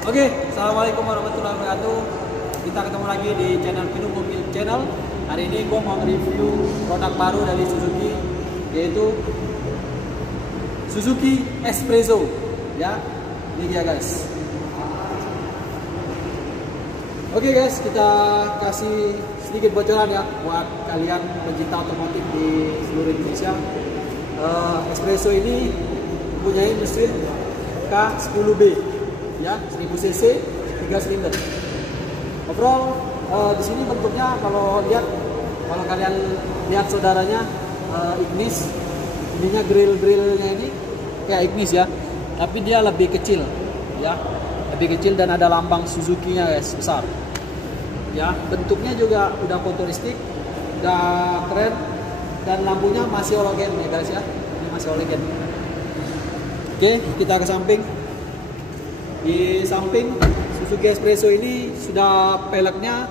Oke, assalamualaikum warahmatullahi wabarakatuh. Kita ketemu lagi di channel Pinu Mobil Channel. Hari ini gue mau review produk baru dari Suzuki, yaitu Suzuki Espresso. Ya, ini dia guys. Oke guys, kita kasih sedikit bocoran ya buat kalian pencinta otomotif di seluruh Indonesia. Espresso ini mempunyai mesin K10B, ya, 1000 cc, 3 silinder. Overall di sini bentuknya kalau kalian lihat saudaranya Ignis, ininya grillnya ini kayak Ignis ya, tapi dia lebih kecil, ya, lebih kecil dan ada lambang Suzuki-nya guys, besar. Ya, bentuknya juga udah futuristik, udah keren, dan lampunya masih halogen ya guys ya, ini masih halogen. Oke, kita ke samping. Di samping Suzuki Espresso ini sudah peleknya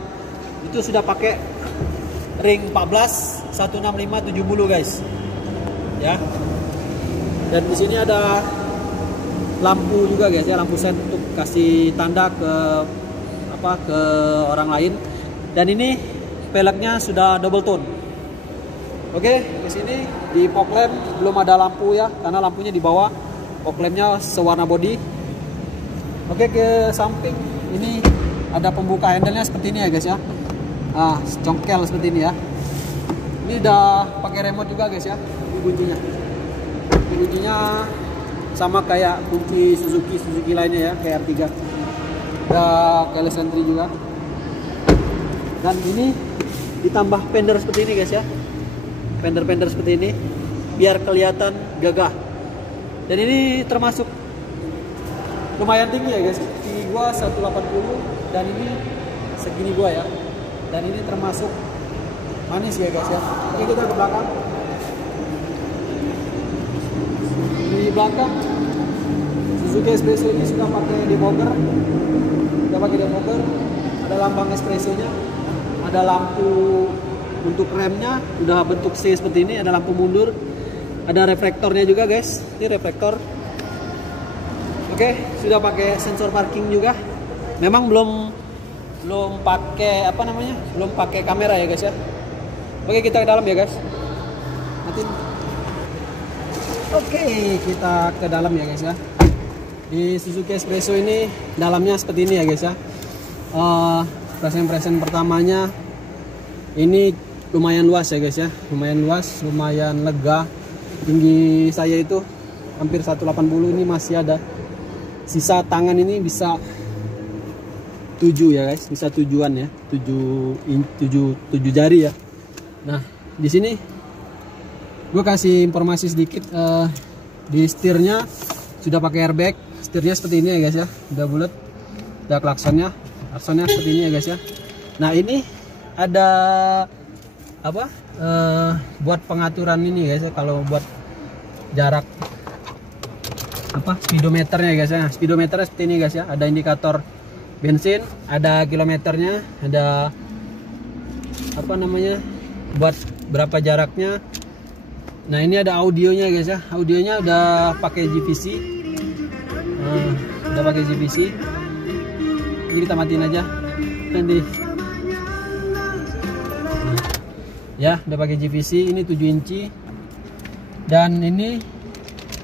itu sudah pakai ring 14 165 70 guys. Ya. Dan di sini ada lampu juga guys ya, lampu sen untuk kasih tanda ke orang lain. Dan ini peleknya sudah double tone. Oke, di sini di fog lamp belum ada lampu ya, karena lampunya di bawah. Fog lampnya sewarna body. Oke, ke samping ini ada pembuka handle-nya seperti ini ya guys ya. Congkel seperti ini ya. Ini udah pakai remote juga guys ya. Ini kuncinya. Ini kuncinya sama kayak kunci Suzuki lainnya ya, kayak R3. Ada keyless entry juga. Dan ini ditambah fender seperti ini guys ya. Fender seperti ini biar kelihatan gagah. Dan ini termasuk lumayan tinggi ya guys. Tinggi gua 180 dan ini segini gua ya. Dan ini termasuk manis ya guys ya. Oke, kita ke belakang. Di belakang Suzuki Espresso ini sudah pakai debugger. Ada lambang espressonya. Ada lampu untuk remnya udah bentuk C seperti ini, ada lampu mundur. Ada reflektornya juga guys. Ini reflektor. Oke, sudah pakai sensor parking juga. Memang belum pakai belum pakai kamera ya guys ya. Oke, kita ke dalam ya guys. Oke, kita ke dalam ya guys ya. Di Suzuki Espresso ini dalamnya seperti ini ya guys ya. Present pertamanya ini lumayan luas ya guys ya. Lumayan lega. Tinggi saya itu hampir 180, ini masih ada sisa tangan, ini bisa 7 ya guys, bisa 7-an ya, 7 jari ya. Nah, di sini gue kasih informasi sedikit, di setirnya sudah pakai airbag, setirnya seperti ini ya guys ya, udah bulat, ada klaksonnya seperti ini ya guys ya. Nah, ini ada buat pengaturan ini guys ya, kalau buat jarak speedometernya guys ya. Speedometernya seperti ini guys ya, ada indikator bensin, ada kilometernya, ada buat berapa jaraknya. Nah, ini ada audionya guys ya, audionya udah pakai JVC. Ini kita matiin aja nanti. Ya, udah pakai JVC, ini 7 inci. Dan ini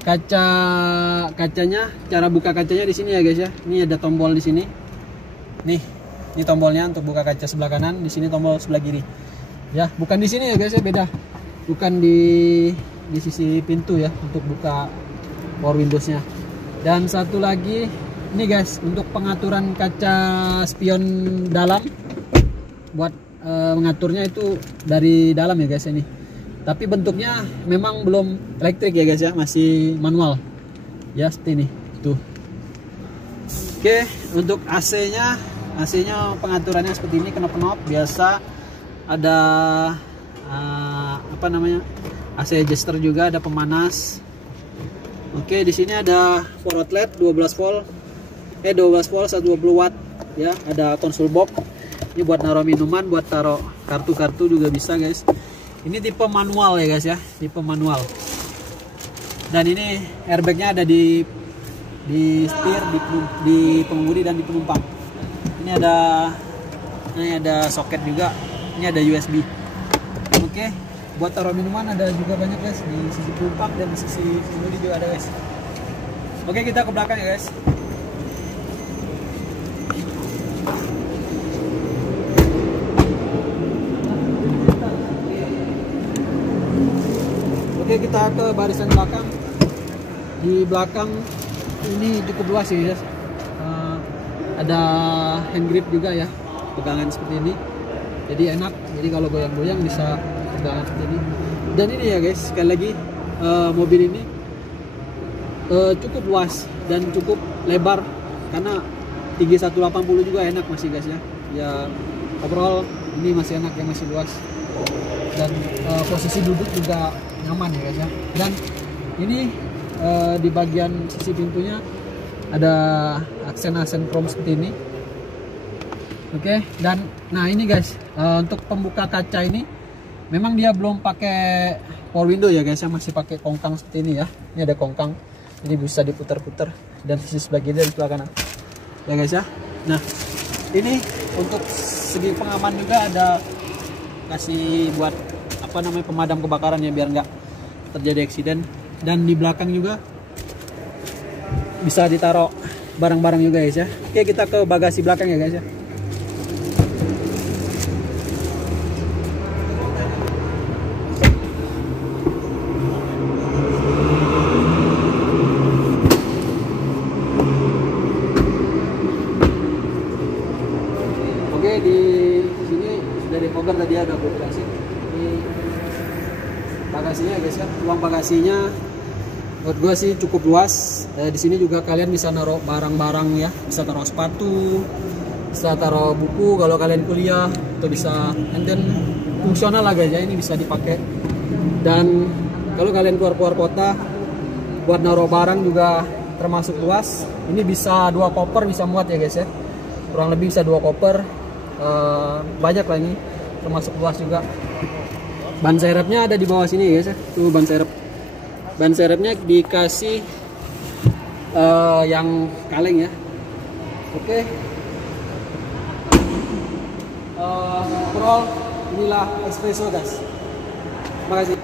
kacanya, cara buka kacanya di sini ya guys ya. Ini ada tombol di sini. Nih, ini tombolnya untuk buka kaca sebelah kanan, di sini tombol sebelah kiri. Ya, bukan di sini ya guys ya, beda. Bukan di sisi pintu ya, untuk buka power windowsnya. Dan satu lagi, ini guys, untuk pengaturan kaca spion dalam, buat mengaturnya itu dari dalam ya guys ini. Tapi bentuknya memang belum elektrik ya guys ya, masih manual. Ya, seperti ini. Tuh. Oke, untuk AC-nya pengaturannya seperti ini, knop biasa. Ada AC adjuster juga, ada pemanas. Oke, di sini ada 4 outlet 12 volt 120 watt ya, ada konsol box. Ini buat naruh minuman, buat taruh kartu-kartu juga bisa guys. Ini tipe manual ya guys ya, tipe manual. Dan ini airbagnya ada di di setir, di pengemudi dan di penumpang. Ini ada soket juga, ini ada USB. Oke, buat taruh minuman ada juga banyak guys, di sisi penumpang dan di sisi pengemudi juga ada guys. Oke, kita ke belakang ya guys. Oke, kita ke barisan belakang. Di belakang ini cukup luas ya guys. Ada hand grip juga ya, pegangan seperti ini. Jadi enak. Jadi kalau goyang-goyang bisa pegangan seperti ini. Dan ini ya guys, sekali lagi mobil ini cukup luas dan cukup lebar karena tinggi 180 juga enak masih guys ya. Ya overall ini masih enak ya, masih luas. Dan posisi duduk juga nyaman ya guys ya. Dan ini di bagian sisi pintunya ada aksen-aksen chrome seperti ini. Oke, dan nah ini guys, untuk pembuka kaca ini memang dia belum pakai power window ya guys ya, masih pakai kongkang seperti ini ya. Ini ada kongkang, jadi bisa diputar-putar, dan sisi sebelah kiri dan sebelah kanan ya guys ya. Nah ini untuk segi pengaman juga ada kasih buat apa namanya pemadam kebakaran ya, biar nggak terjadi eksiden. Dan di belakang juga bisa ditaruh barang-barang juga guys ya. Oke, kita ke bagasi belakang ya guys ya. Oke, di sini sudah di cover tadi ada bagasi. Ini bagasinya guys ya. Ruang bagasinya menurut gue sih cukup luas. Di sini juga kalian bisa naruh barang-barang ya, bisa taruh sepatu, bisa taruh buku kalau kalian kuliah, atau bisa, and then fungsional lah guys ya, ini bisa dipakai. Dan kalau kalian keluar kota buat naruh barang juga termasuk luas. Ini bisa 2 koper bisa muat ya guys ya, kurang lebih bisa 2 koper. Banyak lah ini, termasuk luas juga. Ban serepnya ada di bawah sini guys ya, tuh ban serep. Ban serepnya dikasih yang kaleng ya. Oke. Overall inilah espresso guys. Terima kasih.